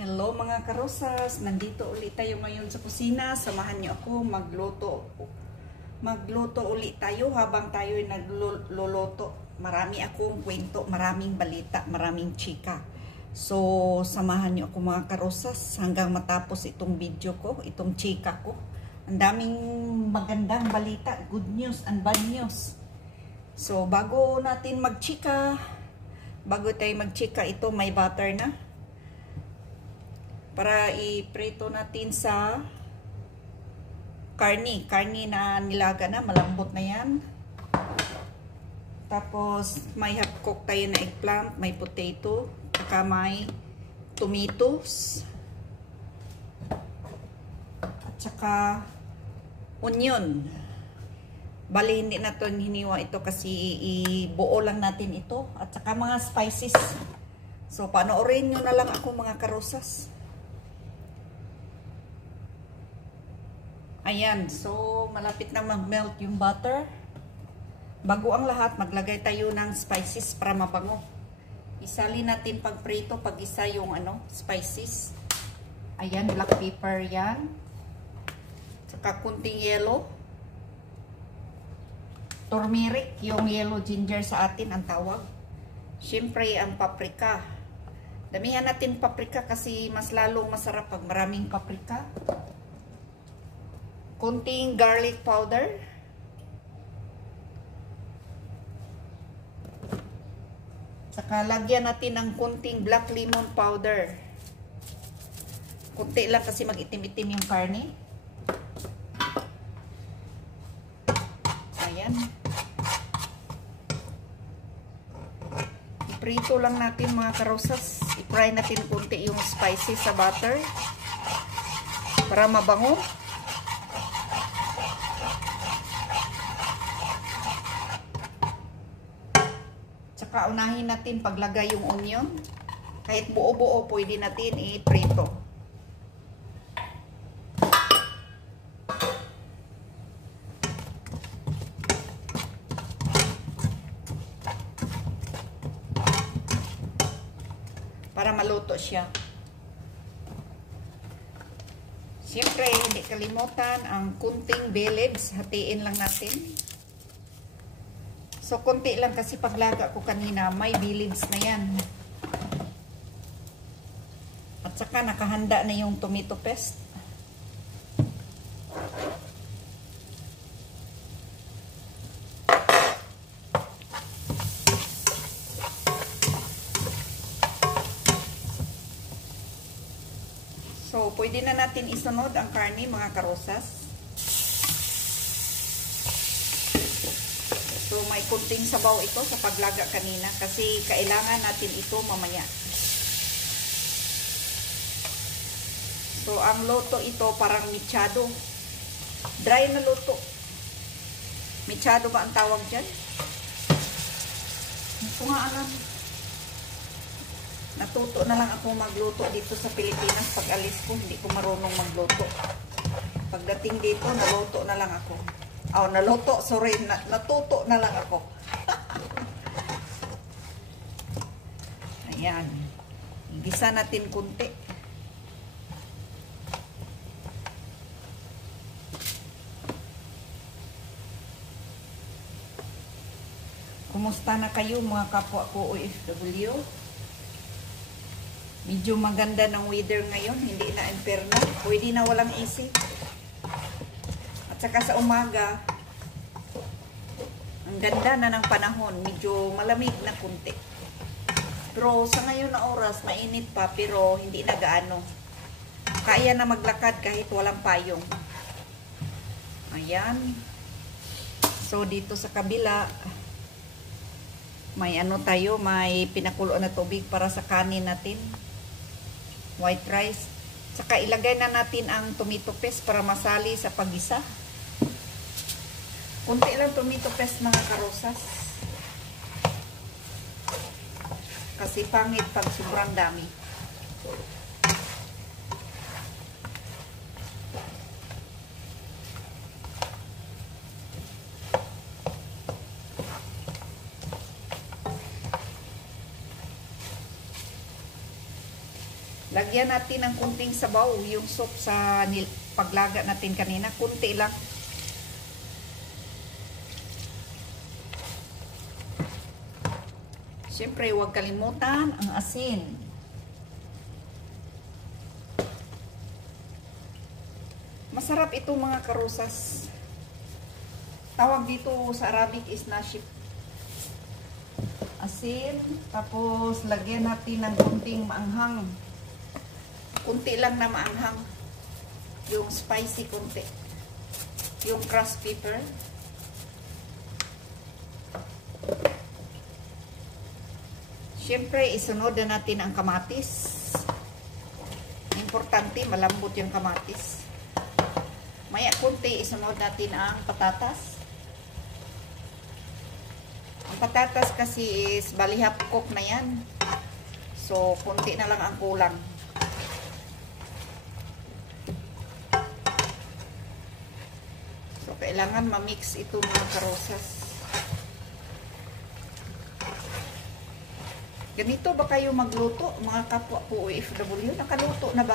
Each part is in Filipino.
Hello mga karosas, nandito ulit tayo ngayon sa kusina. Samahan niyo ako magluto. Magluto ulit tayo habang tayo ay nagluluto. Marami akong kwento, maraming balita, maraming chika. So, samahan niyo ako mga karosas hanggang matapos itong video ko, itong chika ko. Ang daming magandang balita, good news and bad news. So, bago natin magchika, ito may butter na. Para iprito natin sa karni na nilaga na, malambot na yan. Tapos may half cook tayo na eggplant, may potato, saka may tomatoes, at saka onion. Bali hindi na ito hiniwa ito kasi ibuo lang natin ito, at saka mga spices. So panoorin nyo na lang ako mga karosas. Ayan, so malapit na mag-melt yung butter. Bago ang lahat, maglagay tayo ng spices para mabango. Isali natin pag prito, pag isa yung spices. Ayan, black pepper yan. Saka kunting yellow. Turmeric, yung yellow ginger sa atin ang tawag. Siyempre ang paprika. Damihan natin paprika kasi mas lalong masarap pag maraming paprika. Kunting garlic powder. Saka lagyan natin ng kunting black lemon powder. Kunti lang kasi mag-itim-itim yung karne. Ayan. Iprito lang natin mga karosas. I-fry natin kunti yung spices sa butter para mabango. Saka unahin natin paglagay yung onion. Kahit buo-buo pwede natin i-prito. Para maluto siya. Siyempre, hindi kalimutan ang kunting bay leaves. Hatiin lang natin. So, konti lang kasi paglaga ko kanina, may bay leaves na yan. At saka nakahanda na yung tomato paste. So, pwede na natin isunod ang karne mga karosas. So, may kunting sabaw ito sa paglaga kanina kasi kailangan natin ito mamaya. So, ang luto ito parang mechado. Dry na luto. Mechado ba ang tawag dyan? Hindi ko nga alam. Natuto na lang ako magluto dito sa Pilipinas. Pag alis ko, hindi ko marunong magluto. Pagdating dito, naluto na lang ako. Oh, naluto, sorry, natuto na lang ako. Ayan. Igisa natin kunti. Kumusta na kayo mga kapwa ko OFW? Medyo maganda ng weather ngayon, hindi na imperno. Pwede na walang AC. Saka sa umaga, ang ganda na ng panahon. Medyo malamig na kunti. Pero sa ngayon na oras, mainit pa pero hindi na gaano. Kaya na maglakad kahit walang payong. Ayan. So dito sa kabila, may tayo, may pinakulo na tubig para sa kanin natin. White rice. Saka ilagay na natin ang tomato paste para masali sa pagisa. Kunti lang tomato paste mga karosas. Kasi pangit pag sobrang dami. Lagyan natin ng kunting sabaw, yung soup sa paglaga natin kanina, kunti lang. Siyempre, huwag kalimutan ang asin. Masarap itong mga karusas. Tawag dito sa Arabic is nashib. Asin, tapos lagyan natin ng kunting maanghang. Kunti lang na maanghang. Yung spicy kunti. Yung crushed pepper. Siyempre, isunod na natin ang kamatis. Importante, malambot yung kamatis. Maya kunti, isunod natin ang patatas. Ang patatas kasi is bali half cook na yan. So, kunti na lang ang kulang. So, kailangan ma-mix ito mga karosas. Ganito ba kayo magluto, mga kapwa po OFW? Nakaluto na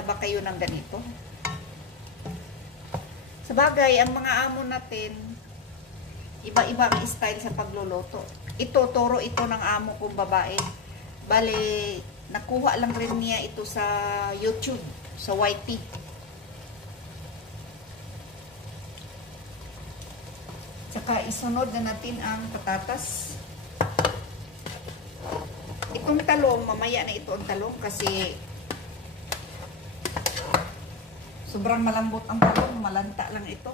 ba kayo ng ganito? Sa bagay, ang mga amo natin, iba-iba ang style sa pagluluto. Ito, turo ito ng amo kong babae. Bale, nakuha lang rin niya ito sa YouTube, sa YT. Tsaka isunod na natin ang patatas. Itong talong, mamaya na ito ang talong kasi sobrang malambot ang talong, malanta lang ito.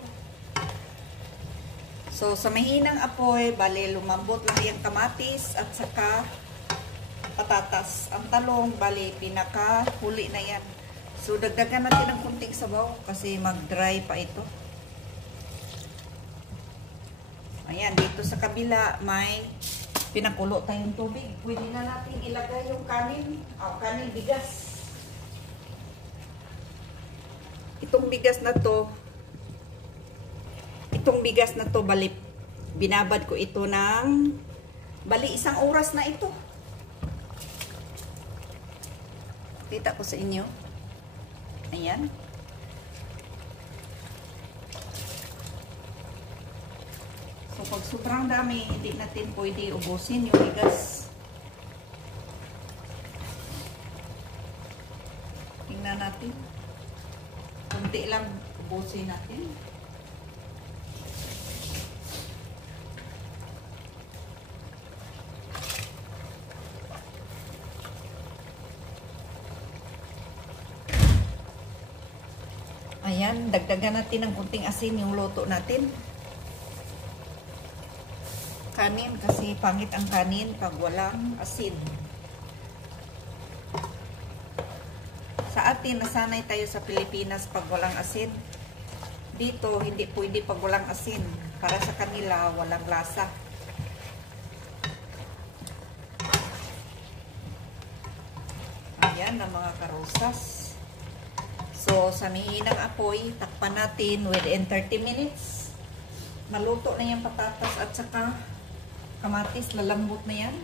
So, sa mahinang apoy, bale, lumambot lang yung kamatis at saka patatas. Ang talong, bale, pinaka-huli na yan. So, dagdagan natin ng kunting sabaw kasi mag-dry pa ito. Ayan, dito sa kabila, may pinakulo tayong tubig. Pwede na natin ilagay yung kanin. Kanin bigas. Itong bigas na to, bali, binabad ko ito ng, bali, 1 oras na ito. Kita ko sa inyo. Ayan. So, pag sobrang dami, hindi natin pwede ubusin yung bigas. Tingnan natin. Kunti lang ubusin natin. Ayan, dagdagan natin ng kunting asin yung luto natin. Kanin, kasi pangit ang kanin pag walang asin. Sa atin, nasanay tayo sa Pilipinas pag walang asin. Dito, hindi pwede pag walang asin. Para sa kanila, walang lasa. Ayan ang mga karosas. So, sa mihinang apoy, takpan natin within 30 minutes. Maluto na yung patatas at saka kamatis, lalambot na yan.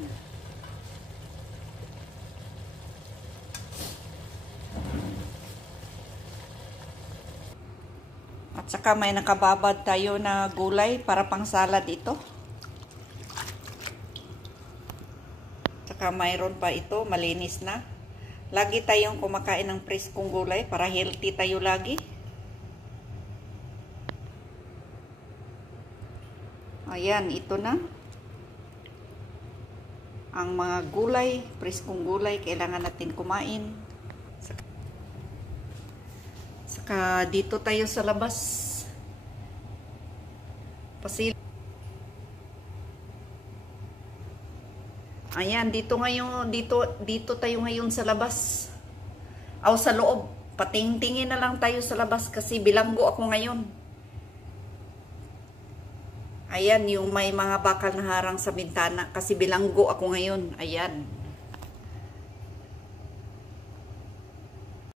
At saka may nakababad tayo na gulay para pang salad ito. Saka mayroon pa ito, malinis na. Lagi tayong kumakain ng preskong gulay para healthy tayo lagi. Ayan, ito na. Ang mga gulay, preskong gulay, kailangan natin kumain. Saka dito tayo sa labas. Ayan, dito tayo ngayon sa labas. Sa loob. Patingtingin na lang tayo sa labas kasi bilanggo ako ngayon. Ayan, yung may mga bakal na harang sa bintana kasi bilanggo ako ngayon. Ayan.